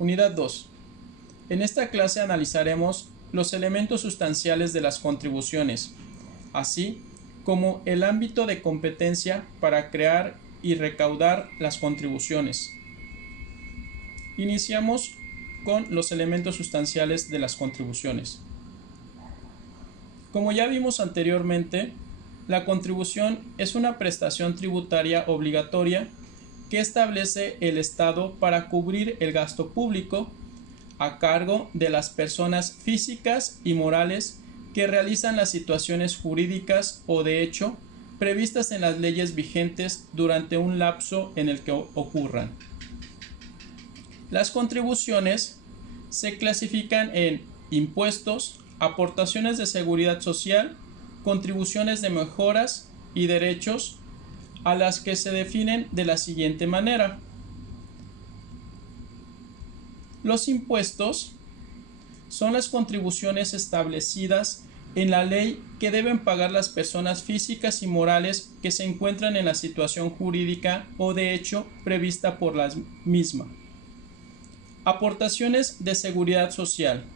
Unidad 2. En esta clase analizaremos los elementos sustanciales de las contribuciones, así como el ámbito de competencia para crear y recaudar las contribuciones. Iniciamos con los elementos sustanciales de las contribuciones. Como ya vimos anteriormente, la contribución es una prestación tributaria obligatoria que establece el Estado para cubrir el gasto público a cargo de las personas físicas y morales que realizan las situaciones jurídicas o de hecho previstas en las leyes vigentes durante un lapso en el que ocurran. Las contribuciones se clasifican en impuestos, aportaciones de seguridad social, contribuciones de mejoras y derechos, a las que se definen de la siguiente manera. Los impuestos son las contribuciones establecidas en la ley que deben pagar las personas físicas y morales que se encuentran en la situación jurídica o de hecho prevista por la misma. Aportaciones de seguridad social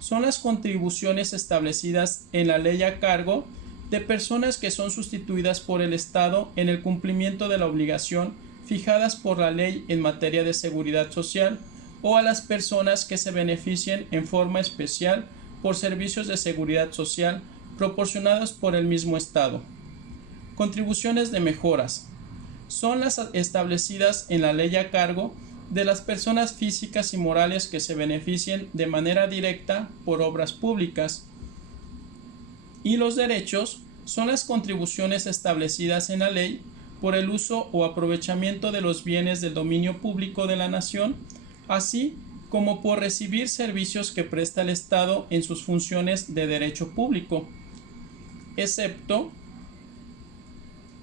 son las contribuciones establecidas en la ley a cargo de personas que son sustituidas por el Estado en el cumplimiento de la obligación fijadas por la ley en materia de seguridad social o a las personas que se beneficien en forma especial por servicios de seguridad social proporcionados por el mismo Estado. Contribuciones de mejoras son las establecidas en la ley a cargo de las personas físicas y morales que se beneficien de manera directa por obras públicas. Y los derechos son las contribuciones establecidas en la ley por el uso o aprovechamiento de los bienes del dominio público de la nación, así como por recibir servicios que presta el Estado en sus funciones de derecho público, excepto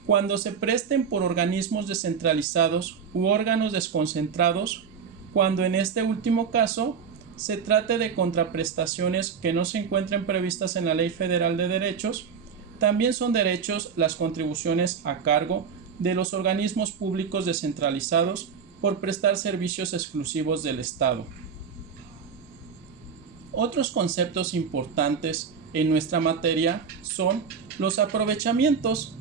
cuando se presten por organismos descentralizados u órganos desconcentrados, cuando en este último caso se trate de contraprestaciones que no se encuentren previstas en la Ley Federal de Derechos. También son derechos las contribuciones a cargo de los organismos públicos descentralizados por prestar servicios exclusivos del Estado. Otros conceptos importantes en nuestra materia son los aprovechamientos.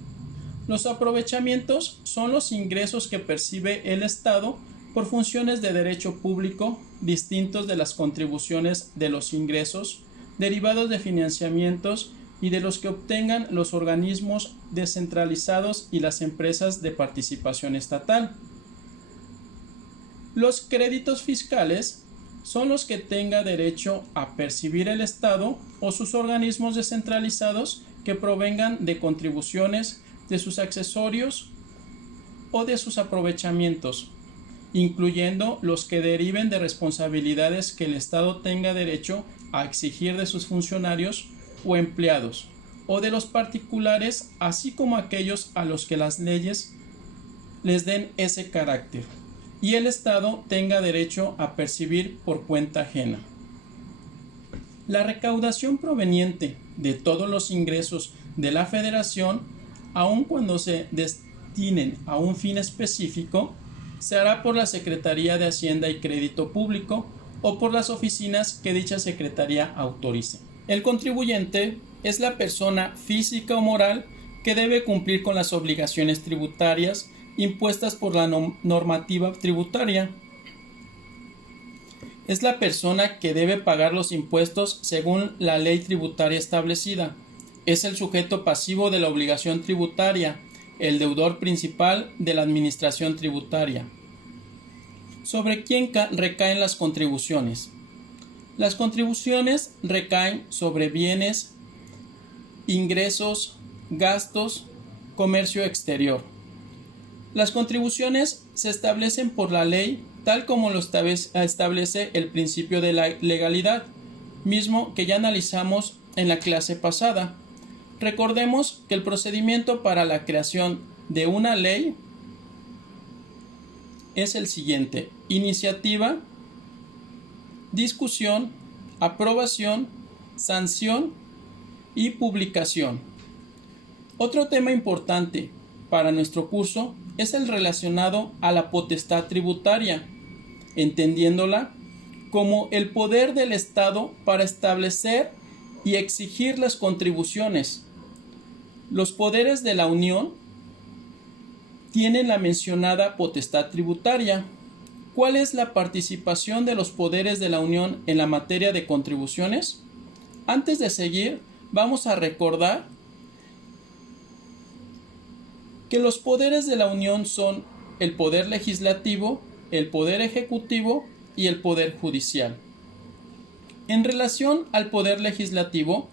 Los aprovechamientos son los ingresos que percibe el Estado por funciones de derecho público distintos de las contribuciones de los ingresos derivados de financiamientos y de los que obtengan los organismos descentralizados y las empresas de participación estatal. Los créditos fiscales son los que tenga derecho a percibir el Estado o sus organismos descentralizados que provengan de contribuciones, de sus accesorios o de sus aprovechamientos, incluyendo los que deriven de responsabilidades que el Estado tenga derecho a exigir de sus funcionarios o empleados, o de los particulares, así como aquellos a los que las leyes les den ese carácter, y el Estado tenga derecho a percibir por cuenta ajena. La recaudación proveniente de todos los ingresos de la Federación, aun cuando se destinen a un fin específico, se hará por la Secretaría de Hacienda y Crédito Público o por las oficinas que dicha Secretaría autorice. El contribuyente es la persona física o moral que debe cumplir con las obligaciones tributarias impuestas por la normativa tributaria. Es la persona que debe pagar los impuestos según la ley tributaria establecida. Es el sujeto pasivo de la obligación tributaria, el deudor principal de la administración tributaria. ¿Sobre quién recaen las contribuciones? Las contribuciones recaen sobre bienes, ingresos, gastos, comercio exterior. Las contribuciones se establecen por la ley tal como lo establece el principio de la legalidad, mismo que ya analizamos en la clase pasada. Recordemos que el procedimiento para la creación de una ley es el siguiente: iniciativa, discusión, aprobación, sanción y publicación. Otro tema importante para nuestro curso es el relacionado a la potestad tributaria, entendiéndola como el poder del Estado para establecer y exigir las contribuciones. Los poderes de la Unión tienen la mencionada potestad tributaria. ¿Cuál es la participación de los poderes de la Unión en la materia de contribuciones? Antes de seguir, vamos a recordar que los poderes de la Unión son el poder legislativo, el poder ejecutivo y el poder judicial. En relación al poder legislativo,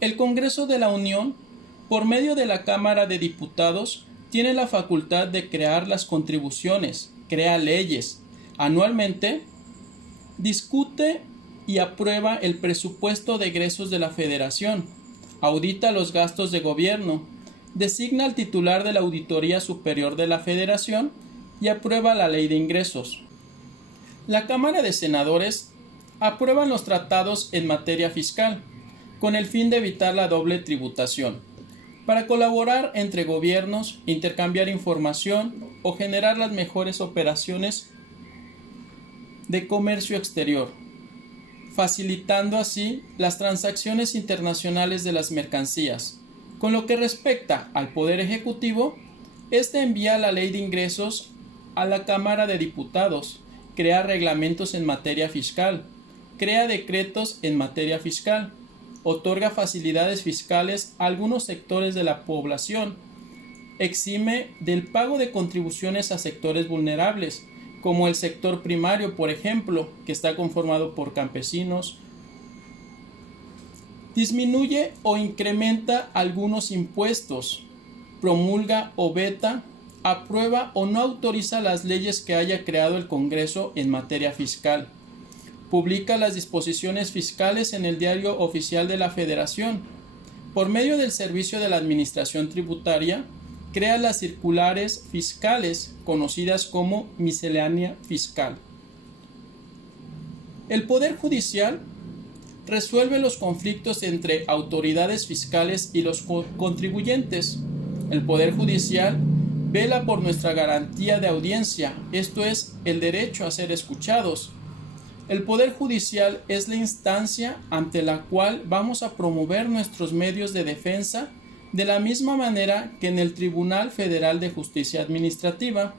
el Congreso de la Unión, por medio de la Cámara de Diputados, tiene la facultad de crear las contribuciones, crea leyes. Anualmente, discute y aprueba el presupuesto de egresos de la Federación, audita los gastos de gobierno, designa al titular de la Auditoría Superior de la Federación y aprueba la Ley de Ingresos. La Cámara de Senadores aprueba los tratados en materia fiscal, con el fin de evitar la doble tributación, para colaborar entre gobiernos, intercambiar información o generar las mejores operaciones de comercio exterior, facilitando así las transacciones internacionales de las mercancías. Con lo que respecta al Poder Ejecutivo, este envía la Ley de Ingresos a la Cámara de Diputados, crea reglamentos en materia fiscal, crea decretos en materia fiscal, otorga facilidades fiscales a algunos sectores de la población, exime del pago de contribuciones a sectores vulnerables, como el sector primario, por ejemplo, que está conformado por campesinos, disminuye o incrementa algunos impuestos, promulga o veta, aprueba o no autoriza las leyes que haya creado el Congreso en materia fiscal, publica las disposiciones fiscales en el Diario Oficial de la Federación. Por medio del Servicio de la Administración Tributaria, crea las circulares fiscales, conocidas como miscelánea fiscal. El Poder Judicial resuelve los conflictos entre autoridades fiscales y los contribuyentes. El Poder Judicial vela por nuestra garantía de audiencia, esto es, el derecho a ser escuchados. El Poder Judicial es la instancia ante la cual vamos a promover nuestros medios de defensa de la misma manera que en el Tribunal Federal de Justicia Administrativa.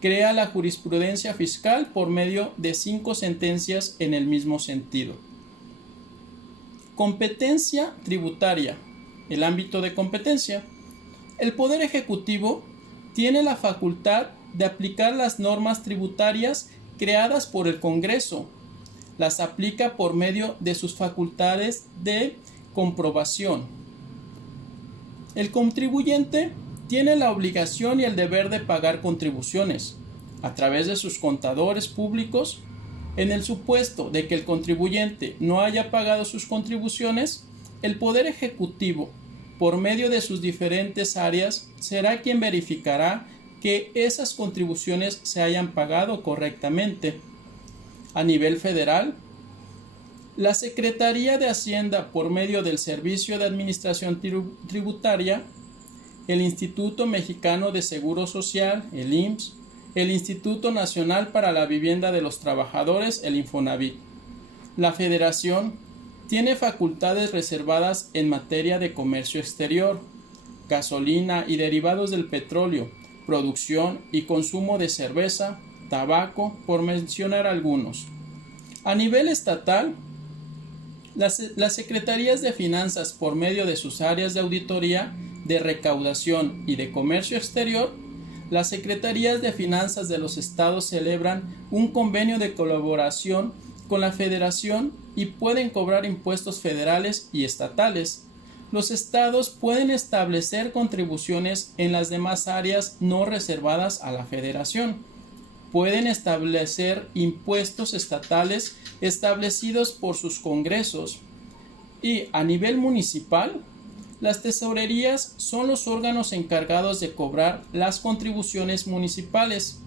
Crea la jurisprudencia fiscal por medio de 5 sentencias en el mismo sentido. Competencia tributaria. El ámbito de competencia. El Poder Ejecutivo tiene la facultad de aplicar las normas tributarias creadas por el Congreso. Las aplica por medio de sus facultades de comprobación. El contribuyente tiene la obligación y el deber de pagar contribuciones a través de sus contadores públicos. En el supuesto de que el contribuyente no haya pagado sus contribuciones, el Poder Ejecutivo, por medio de sus diferentes áreas, será quien verificará que esas contribuciones se hayan pagado correctamente. A nivel federal, la Secretaría de Hacienda, por medio del Servicio de Administración Tributaria, el Instituto Mexicano de Seguro Social, el IMSS, el Instituto Nacional para la Vivienda de los Trabajadores, el Infonavit. La Federación tiene facultades reservadas en materia de comercio exterior, gasolina y derivados del petróleo, producción y consumo de cerveza, tabaco, por mencionar algunos. A nivel estatal, las Secretarías de Finanzas, por medio de sus áreas de auditoría, de recaudación y de comercio exterior, las Secretarías de Finanzas de los estados celebran un convenio de colaboración con la Federación y pueden cobrar impuestos federales y estatales. Los estados pueden establecer contribuciones en las demás áreas no reservadas a la Federación. Pueden establecer impuestos estatales establecidos por sus congresos. Y a nivel municipal, las tesorerías son los órganos encargados de cobrar las contribuciones municipales.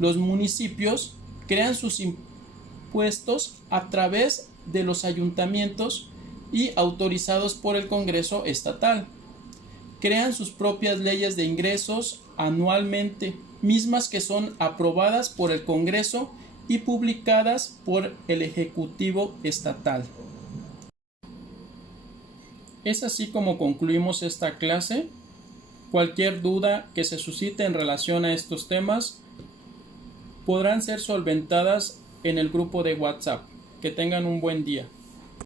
Los municipios crean sus impuestos a través de los ayuntamientos y autorizados por el Congreso estatal. Crean sus propias leyes de ingresos anualmente, mismas que son aprobadas por el Congreso y publicadas por el Ejecutivo Estatal. Es así como concluimos esta clase. Cualquier duda que se suscite en relación a estos temas podrán ser solventadas en el grupo de WhatsApp. Que tengan un buen día.